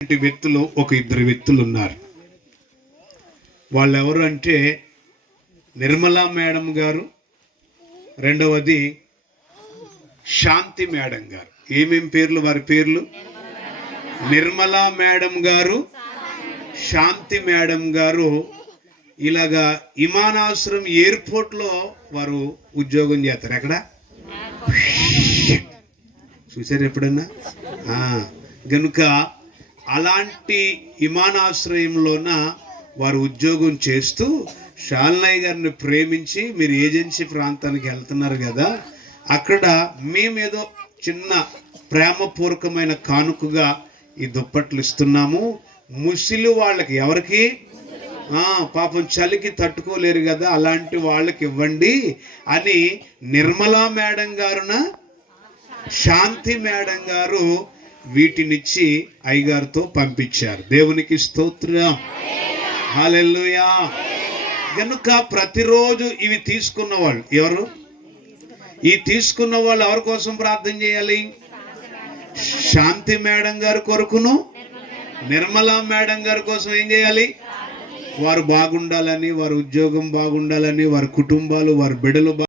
వ్యక్తులు ఇద్దరు వ్యక్తులు ఉన్నారు. వాళ్ళు ఎవరు అంటే నిర్మలా మేడం గారు, రెండవది శాంతి మేడం గారు. ఏమేం పేర్లు వారి పేర్లు? నిర్మలా మేడం గారు, శాంతి మేడం గారు ఇలాగా విమానాశ్రయం ఎయిర్పోర్ట్లో వారు ఉద్యోగం చేస్తారు. ఎక్కడ చూసారు ఎప్పుడన్నా? గనుక అలాంటి విమానాశ్రయంలోన వారు ఉద్యోగం చేస్తూ శాలినయ్య గారిని ప్రేమించి, మీరు ఏజెన్సీ ప్రాంతానికి వెళ్తున్నారు కదా, అక్కడ మేమేదో చిన్న ప్రేమపూర్వకమైన కానుకగా ఈ దుప్పట్లు ఇస్తున్నాము. ముసిలి వాళ్ళకి, ఎవరికి పాపం చలికి తట్టుకోలేరు కదా, అలాంటి వాళ్ళకి ఇవ్వండి అని నిర్మలా మేడం గారున శాంతి మేడం గారు వీటినిచ్చి అయ్యగారితో పంపించారు. దేవునికి స్తోత్రం, హల్లెలూయా. కనుక ప్రతిరోజు ఇవి తీసుకున్న వాళ్ళు ఎవరు? ఈ తీసుకున్న వాళ్ళు ఎవరి కోసం ప్రార్థన చేయాలి? శాంతి మేడం గారి కొరకును నిర్మలా మేడం గారి కోసం ఏం చేయాలి? వారు బాగుండాలని, వారి ఉద్యోగం బాగుండాలని, వారి కుటుంబాలు, వారి బిడ్డలు